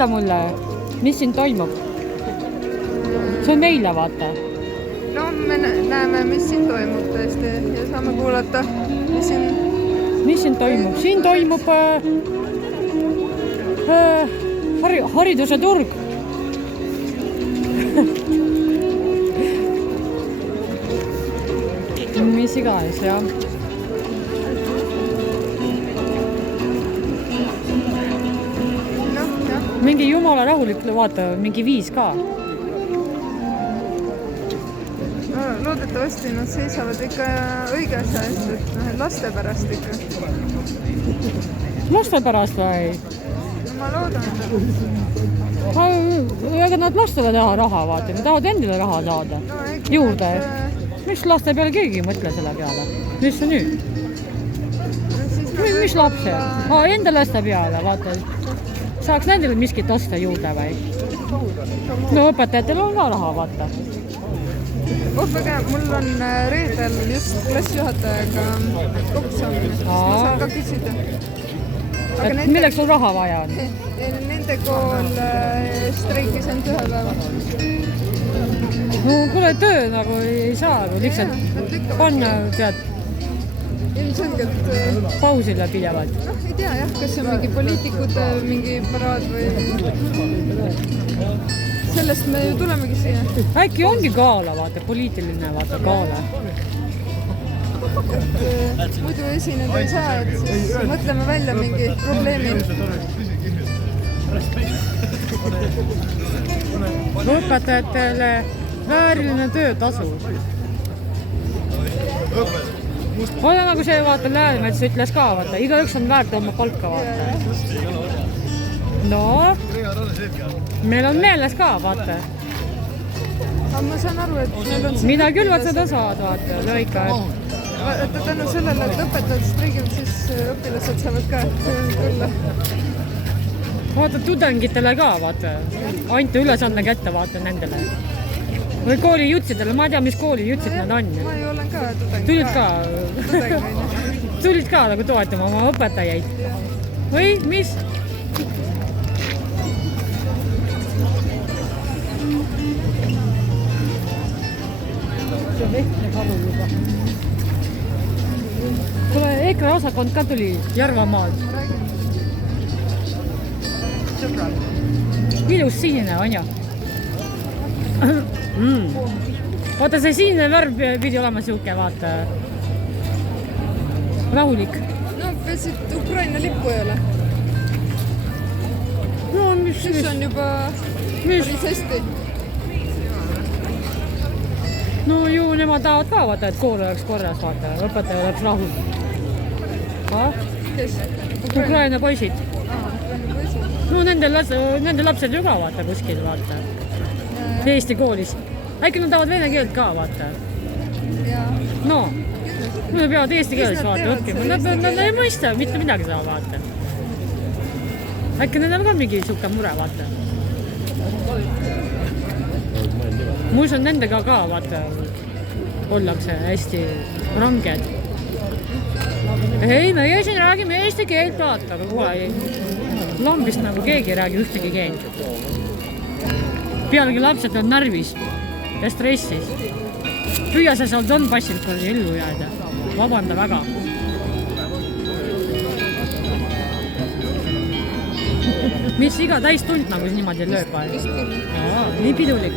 ütle mulle, mis siin toimub? See on meile, vaata. No me näeme, mis siin toimub tõesti ja saame kuulata, mis siin toimub? Siin toimub hariduse turg. Mis iganes, jah. Mingi jumala rahulik, vaata, mingi viis ka. Loodetavasti nad seisavad ikka õige asja eest, et laste pärast ikka. Laste pärast või? Ma loodan. Ega nad lastele taha raha, vaata, nad tahavad endile raha saada juurde. Mis laste peale keegi ei mõtle selle peale? Mis see nüüd? Mis lapse? Enda laste peale, vaata. Saaks nendele miskit osta juurde või? No õpetajatel on ka raha, vaata. Väga, mul on reedel just klassijuhatajaga kokkusaamine. Ma saan ka küsida. Milleks sul raha vaja on? Nende kool streikis on tööpäeva. No kuule, töö nagu ei saa, lihtsalt panna tead ilmselgelt pausile pidevalt. Ei tea jah, kas see on mingi poliitikute mingi paraad või sellest me ju tulemegi siia. Äkki ongi gaala, vaata, poliitiline vaata gaala. Muidu esineda ei saa, et siis mõtleme välja mingi probleemi. Õpetajatele vääriline töötasu. Ole nagu see, vaata, Läänemets ütles ka, vaata, igaüks on väärt oma palka, vaata. No, meil on meeles ka, vaata. Aga ma saan aru, et meil on... Mida küll vaat seda saad, vaata, lõika. Tänu sellele, et õpetajad streigivad, siis õpilased saavad ka tulla. Vaata, tudengitele ka, vaata. Anti ülesanne kätte, vaata, nendele. Või kooli jutsidele, ma ei tea, mis kooli jutsid nad on. Ma ei olen ka tudeng. Tulid ka nagu toetama oma õpetajaid. Või mis? Kuule, EKRE osakond ka tuli Järvamaal. Ilus sinine on ju. Vaata, see sinine värv pidi olema siuke, vaata, rahulik. No, peasid Ukraina lippu ei ole. No, mis on juba päris hästi. No ju nemad tahavad ka, vaata, et kool oleks korras, vaata, õpetaja oleks rahul. Kes? Ukraina poisid. No nende lapsed ju ka, vaata, kuskil, vaata. Eesti koolis. Äkki nad tahavad vene keelt ka, vaata. No, nad peavad eesti keeles, vaata, õppima. Nad ei mõista, mitte midagi saa, vaata. Äkki nendel ka mingi suhka mure, vaata. Muus on nendega ka, vaata, ollakse hästi ranged. Ei, meie siin räägime eesti keelt, vaata, aga kohe lambist nagu keegi ei räägi ühtegi keelt. Pealegi lapsed on närvis ja stressis. Püüa sa seal Donbassil ellu jääda. Vabanda väga. Mis iga täistund nagu niimoodi lööb. Nii pidulik.